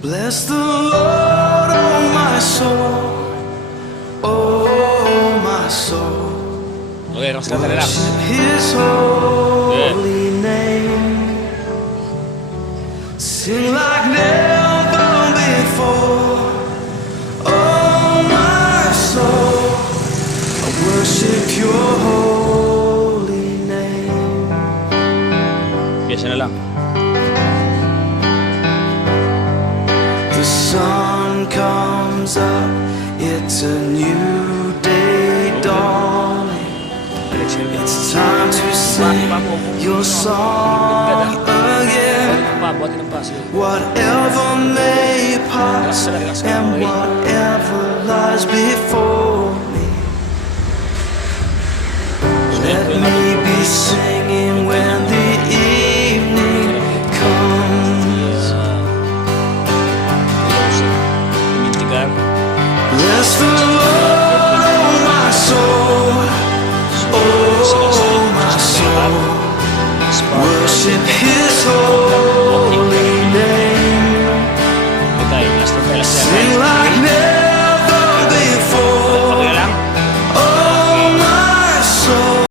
Bless the Lord, oh my soul, oh my soul. Okay, relax. Worship His holy name. Sing like never before. Oh my soul, I worship Your holy name. Yes, na lang. The sun comes up, it's a new day dawning. It's time to sing your song again. Whatever may pass and whatever lies before me, let me be singing when the evening comes. Bless the Lord, oh my soul, oh my soul. Worship His holy